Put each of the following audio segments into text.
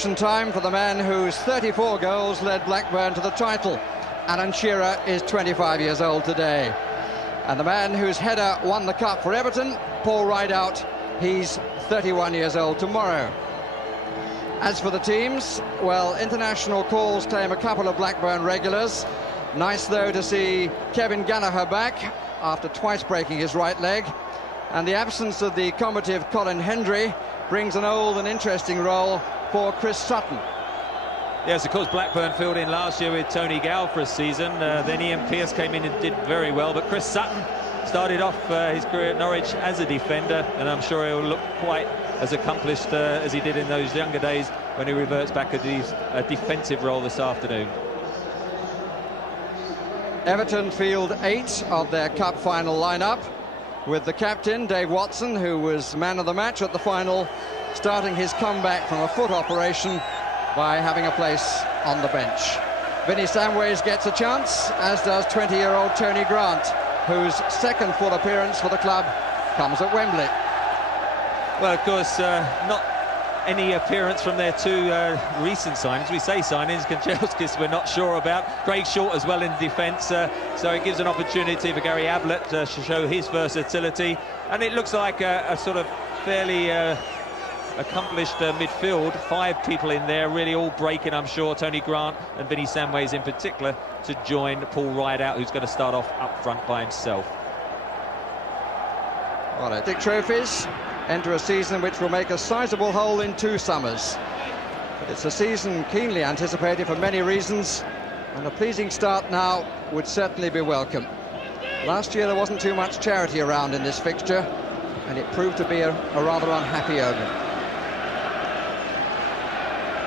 induction time for the man whose 34 goals led Blackburn to the title. Alan Shearer is 25 years old today. And the man whose header won the cup for Everton, Paul Rideout, he's 31 years old tomorrow. As for the teams, well, international calls claim a couple of Blackburn regulars. Nice, though, to see Kevin Gallacher back after twice breaking his right leg. And the absence of the combative Colin Hendry brings an old and interesting role for Chris Sutton. Yes, of course, Blackburn filled in last year with Tony Gow for a season. Then Ian Pearce came in and did very well. But Chris Sutton started off his career at Norwich as a defender, and I'm sure he'll look quite as accomplished as he did in those younger days when he reverts back to a defensive role this afternoon. Everton field 8 of their cup final lineup, with the captain, Dave Watson, who was man of the match at the final, starting his comeback from a foot operation by having a place on the bench. Vinny Samways gets a chance, as does 20-year-old Tony Grant, whose second full appearance for the club comes at Wembley. Well, of course, not any appearance from their two recent signings. We say signings, Kanchelskis we're not sure about. Craig Short as well in defence, so it gives an opportunity for Gary Ablett to show his versatility. And it looks like a sort of fairly accomplished midfield. 5 people in there, really all breaking, I'm sure. Tony Grant and Vinny Samways in particular to join Paul Rideout, who's going to start off up front by himself. Well, I think trophies enter a season which will make a sizable hole in 2 summers. But it's a season keenly anticipated for many reasons, and a pleasing start now would certainly be welcome. Last year there wasn't too much charity around in this fixture, and it proved to be a rather unhappy omen.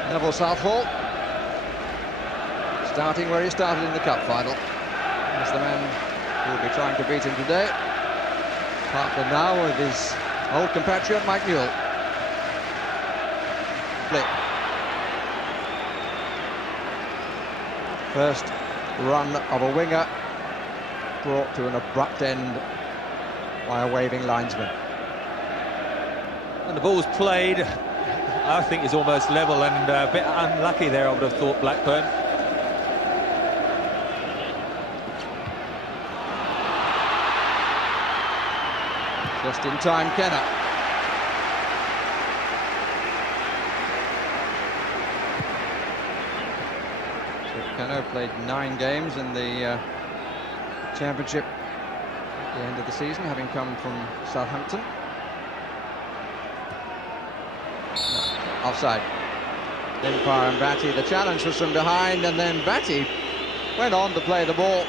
Neville Southall, starting where he started in the cup final. He's the man who will be trying to beat him today. Partnered now with his old compatriot Mike Newell. Flick. First run of a winger brought to an abrupt end by a waving linesman. And the ball's played, I think, is almost level, and a bit unlucky there, I would have thought, Blackburn. Just in time, Kenna. So Kenna played 9 games in the Championship at the end of the season, having come from Southampton. No, offside. Limpar and Batty. The challenge was from behind, and then Batty went on to play the ball.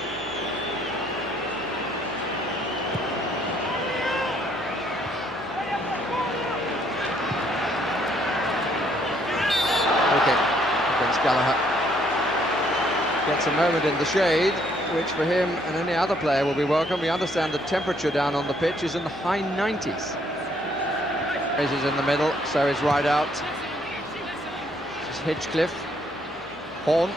Gallacher gets a moment in the shade, which for him and any other player will be welcome. We understand the temperature down on the pitch is in the high 90s. Raises in the middle, so is Rideout. This is Hinchcliffe. Horne.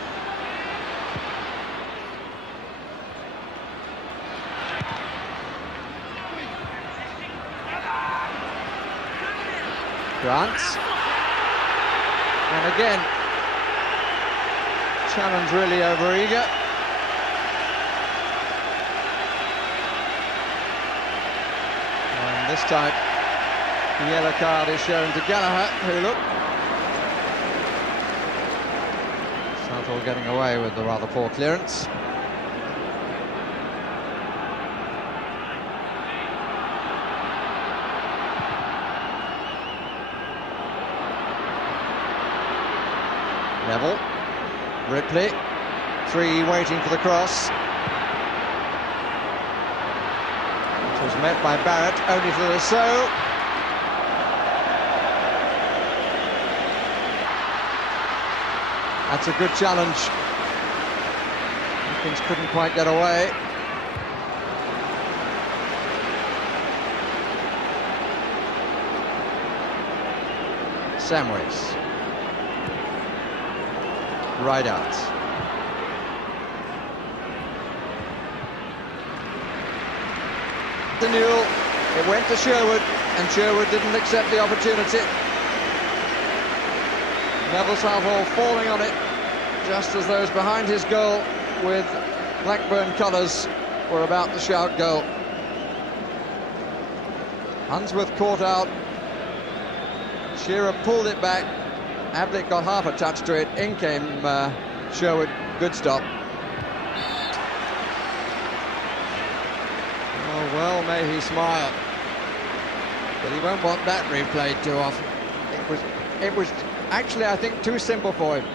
Grant. And again, challenge really over-eager. And this time, the yellow card is shown to Gallacher, who look. Southall getting away with the rather poor clearance. Neville. Ripley, 3 waiting for the cross. It was met by Barrett, only to Le Saux. That's a good challenge. Atkins couldn't quite get away. Samways. Rideout. To Newell, it went to Sherwood, and Sherwood didn't accept the opportunity. Neville Southall falling on it, just as those behind his goal with Blackburn colours were about to shout goal. Unsworth caught out, Shearer pulled it back, Ablett got half a touch to it, in came Sherwood, good stop. Oh, well may he smile, but he won't want that replayed too often. It was actually, I think, too simple for him.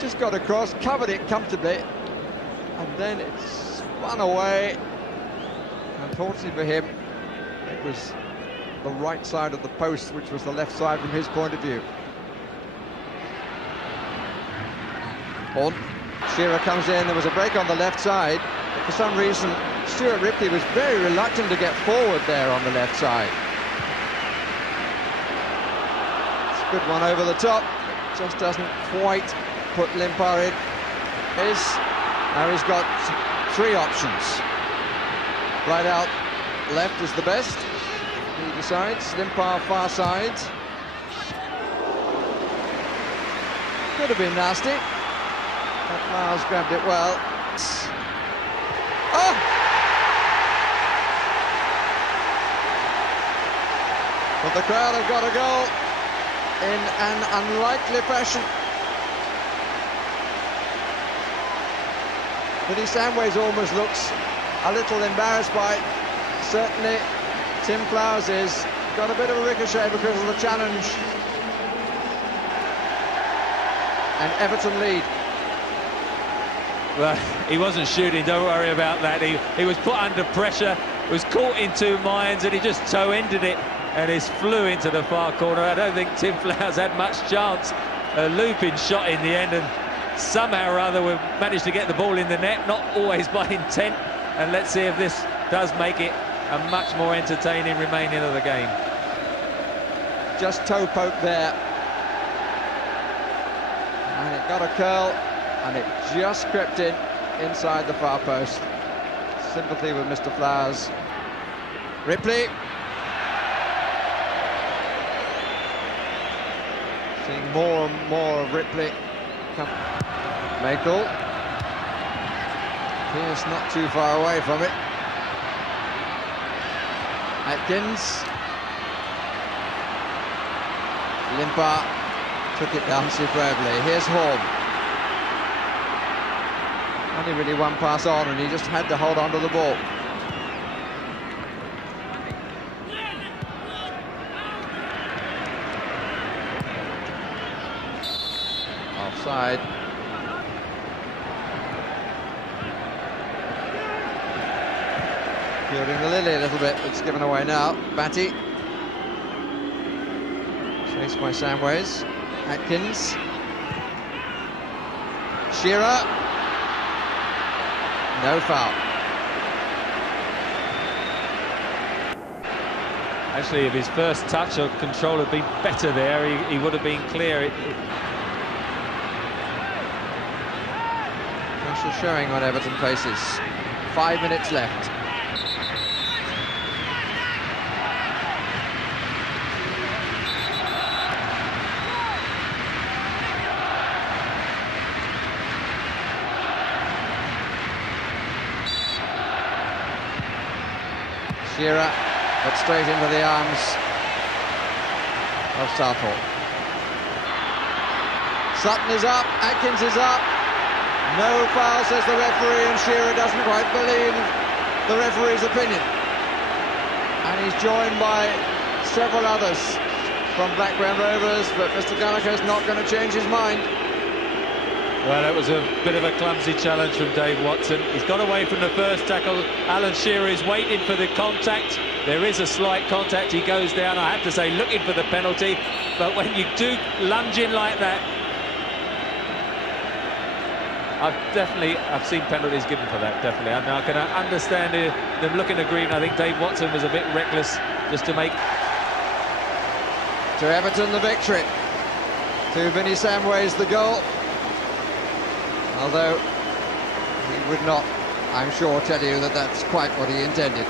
Just got across, covered it comfortably, and then it spun away. Unfortunately for him, it was the right side of the post, which was the left side from his point of view. Horne, Shearer comes in, there was a break on the left side, but for some reason Stuart Ripley was very reluctant to get forward there on the left side. It's a good one over the top, just doesn't quite put Limpar in. Now he's got three options. Right out left is the best, he decides. Limpar far side. Could have been nasty, but Flowers grabbed it well. Oh! But the crowd have got a goal in an unlikely fashion. Vinny Samways almost looks a little embarrassed by it. Certainly Tim Flowers is. Got a bit of a ricochet because of the challenge. And Everton lead. Well, he wasn't shooting, don't worry about that. He was put under pressure, was caught in two minds, and he just toe-ended it, and it flew into the far corner. I don't think Tim Flowers had much chance. A looping shot in the end, and somehow or other we've managed to get the ball in the net, not always by intent. And let's see if this does make it a much more entertaining remaining of the game. Just toe poke there. And it got a curl, and it just crept in inside the far post. Sympathy with Mr. Flowers. Ripley. Seeing more and more of Ripley. Makel. Pearce not too far away from it. Atkins. Limpar took it down superbly. Here's Horne. Only really one pass on, and he just had to hold on to the ball. Offside. Gilding the lily a little bit, it's given away now. Batty. Chased by Samways. Atkins. Shearer. No foul. Actually, if his first touch or control had been better there, he would have been clear. Pressure showing on Everton faces. 5 minutes left. Shearer, but straight into the arms of Southall. Sutton is up, Atkins is up. No foul, says the referee, and Shearer doesn't quite believe the referee's opinion. And he's joined by several others from Blackburn Rovers, but Mr. Gallacher is not going to change his mind. Well, it was a bit of a clumsy challenge from Dave Watson. He's got away from the first tackle. Alan Shearer is waiting for the contact. There is a slight contact. He goes down, I have to say, looking for the penalty. But when you do lunge in like that, I've seen penalties given for that, definitely. I can understand them looking to green. I think Dave Watson was a bit reckless just to make... To Everton, the victory. To Vinny Samways, the goal. Although he would not, I'm sure, tell you that that's quite what he intended.